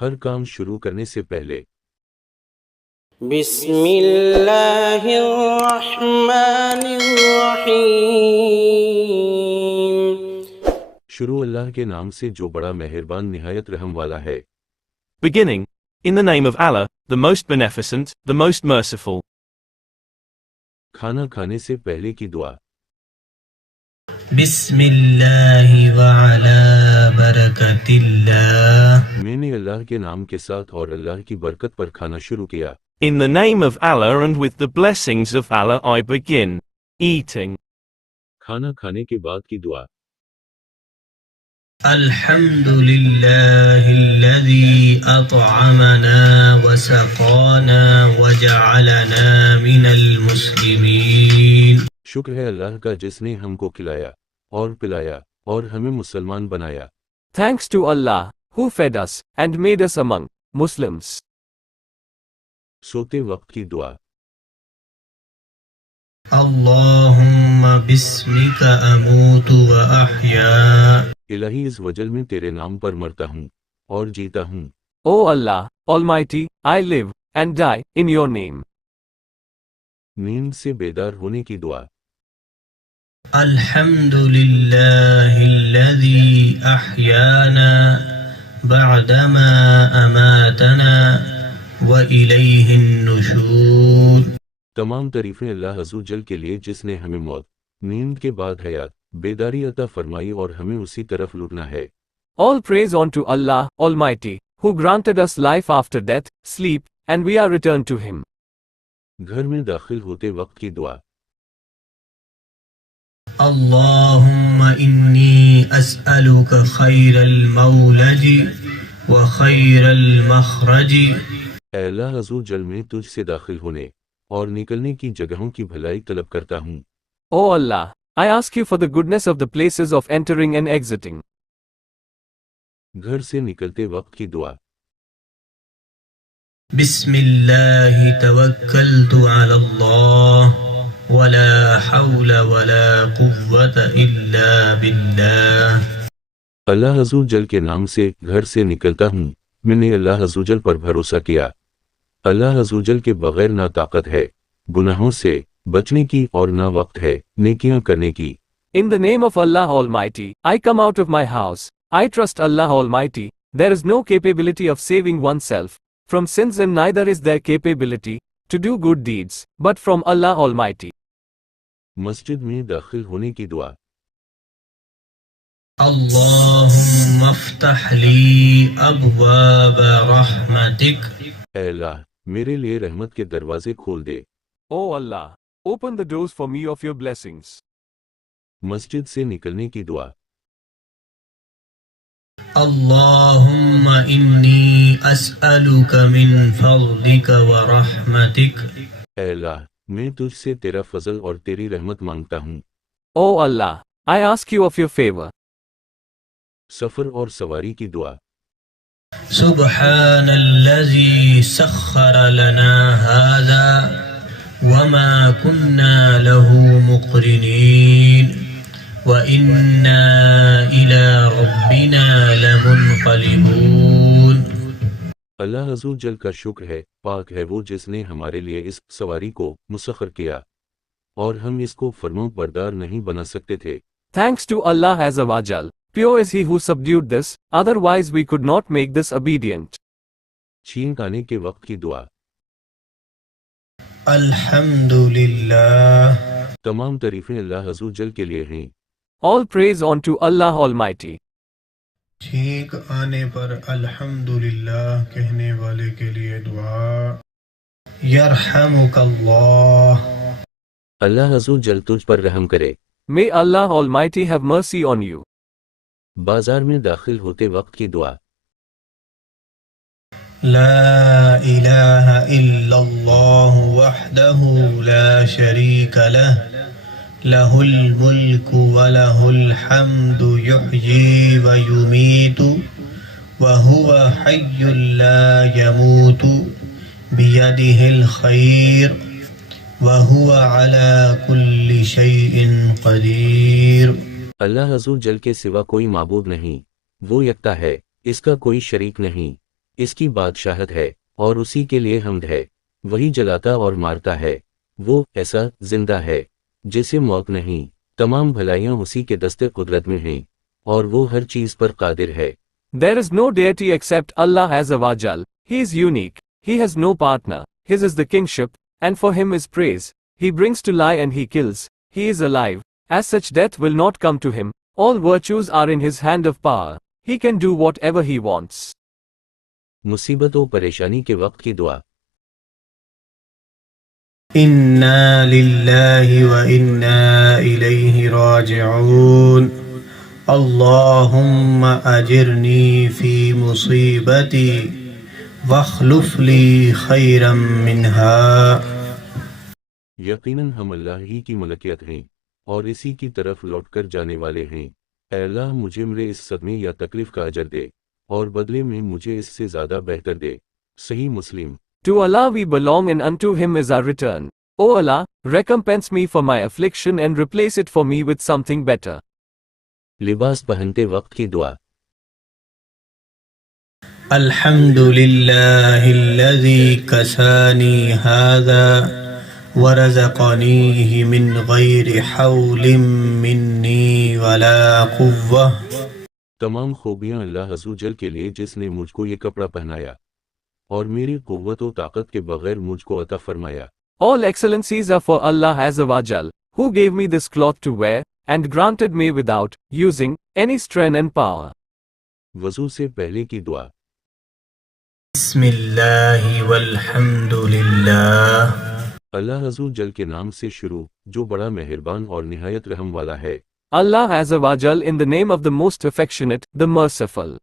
ہر کام شروع کرنے سے پہلے بسم اللہ الرحمن الرحیم شروع اللہ کے نام سے جو بڑا مہربان نہایت رحم والا ہے. Beginning, in the name of Allah, the most beneficent, the most merciful. کھانا کھانے سے پہلے کی دعا. بسم اللہ وعلا برکت اللہ. میں نے اللہ کے نام کے ساتھ اور اللہ کی برکت پر کھانا شروع کیا. In the name of Allah and with the blessings of Allah I begin eating. کھانا کھانے کے بعد کی دعا. الحمد للہ الذی اطعمنا وسقانا وجعلنا من المسلمین. شکر ہے اللہ کا جس نے ہم کو کھلایا اور پلایا اور ہمیں مسلمان بنایا. Thanks to Allah, who fed us and made us among Muslims. سوتے وقت کی دعا. اللہم بسمک اموت واحیا. الہی اس وجل میں تیرے نام پر مرتا ہوں اور جیتا ہوں. O Allah, Almighty, I live and die in your name. نیند سے بیدار ہونے کی دعا. الحمد للہ الذی احیانا بعدما اماتنا وإلیہ النشور. تمام تعریفیں اللہ عز و جل کے لیے جس نے ہمیں موت، نیند کے بعد حیات، بیداری عطا فرمائی اور ہمیں اسی طرف لوٹنا ہے. All praise unto Allah, Almighty, who granted us life after death, sleep, and we are returned to Him. گھر میں داخل ہوتے وقت کی دعا. اللہم انی اسألک خیر المولج وخیر المخرج. اے اللہ عز و جل میں تجھ سے داخل ہونے اور نکلنے کی جگہوں کی بھلائی طلب کرتا ہوں. O Allah, I ask you for the goodness of the places of entering and exiting. گھر سے نکلتے وقت کی دعا. بسم اللہ توکلت علی اللہ ولا حول ولا قوة الا باللہ. اللہ عز و جل کے نام سے گھر سے نکلتا ہوں. میں نے اللہ عز و جل پر بھروسہ کیا. اللہ عز و جل کے بغیر نہ طاقت ہے گناہوں سے بچنے کی اور نہ وقت ہے نیکیاں کرنے کی. In the name of Allah Almighty, I come out of my house. I trust Allah Almighty. There is no capability of saving oneself from sins and neither is there capability to do good deeds, but from Allah Almighty. مسجد میں داخل ہونے کی دعا. اللہم افتح لی ابواب رحمتک. اے اللہ میرے لیے رحمت کے دروازے کھول دے. O Allah, open the doors for me of your blessings. مسجد سے نکلنے کی دعا. اللہم انی اسألک من فضلک ورحمتک. اے اللہ میں تجھ سے تیرا فضل اور تیری رحمت مانگتا ہوں. O Allah, I ask you of your favor. سفر اور سواری کی دعا. سبحان الذی سخر لنا هذا وما كنا له مقرنین وإنا إلى ربنا لمنقلبون. اللہ عز و جل کا شکر ہے، پاک ہے وہ جس نے ہمارے لیے اس سواری کو مسخر کیا اور ہم اس کو فرمو بردار نہیں بنا سکتے تھے. Thanks to Allah Azza wa Jal. Pure is He who subdued this, otherwise we could not make this obedient. چھینک آنے کے وقت کی دعا. الحمد للہ. تمام تعریفیں اللہ عز و جل کے لیے ہیں. All praise unto Allah Almighty. ٹھیک آنے پر الحمدللہ کہنے والے کے لیے دعا. یرحمک اللہ. اللہ عز و جل تجھ پر رحم کرے. May Allah Almighty have mercy on you. بازار میں داخل ہوتے وقت کی دعا. لا الہ الا اللہ وحدہ لا شریک لہ لہ الملک ولہ الحمد یحیی ویمیت وہو حی لا یموت بیدہ الخیر وہو علی کل شیء قدیر. اللہ عز و جل کے سوا کوئی معبود نہیں، وہ یکتا ہے، اس کا کوئی شریک نہیں، اس کی بادشاہت ہے اور اسی کے لیے حمد ہے، وہی جلاتا اور مارتا ہے، وہ ایسا زندہ ہے جسے موت نہیں، تمام بھلائیاں اسی کے دست قدرت میں ہیں اور وہ ہر چیز پر قادر ہے۔ There is no deity except Allah Azza wa Jal. He is unique. He has no partner. His is the kingship, and for him is praise. He brings to lie and he kills. He is alive. As such, death will not come to him. All virtues are in his hand of power. He can do whatever he wants. مصیبت و پریشانی کے وقت کی دعا۔ إنا لله وإنا إليه راجعون اللهم أجرني في مصيبتي واخلف لي خيرا منها۔ یقیناً ہم اللہ ہی کی ملکیت ہیں اور اسی کی طرف لوٹ کر جانے والے ہیں۔ اے اللہ مجھے میرے اس صدمے یا تکلیف کا اجر دے اور بدلے میں مجھے اس سے زیادہ بہتر دے۔ صحیح مسلم۔ To Allah we belong and unto him is our return. O Allah, recompense me for my affliction and replace it for me with something better. لباس پہنتے وقت کی دعا۔ الحمد لله الذي كساني هذا ورزقنيه من غير حول مني ولا قوة۔ تمام خوبیاں اللہ عز و جل کے لیے جس نے مجھ کو یہ کپڑا پہنایا اور میری قوت و طاقت کے بغیر مجھ کو عطا فرمایا۔ All excellencies are for Allah Azza wa Jal, who gave me this cloth to wear, and granted me without using any strength and power. وضو سے پہلے کی دعا۔ بسم اللہ والحمد للہ۔ اللہ عز و جل کے نام سے شروع جو بڑا مہربان اور نہایت رحم والا ہے۔ Allah Azza wa Jal in the name of the most affectionate, the merciful.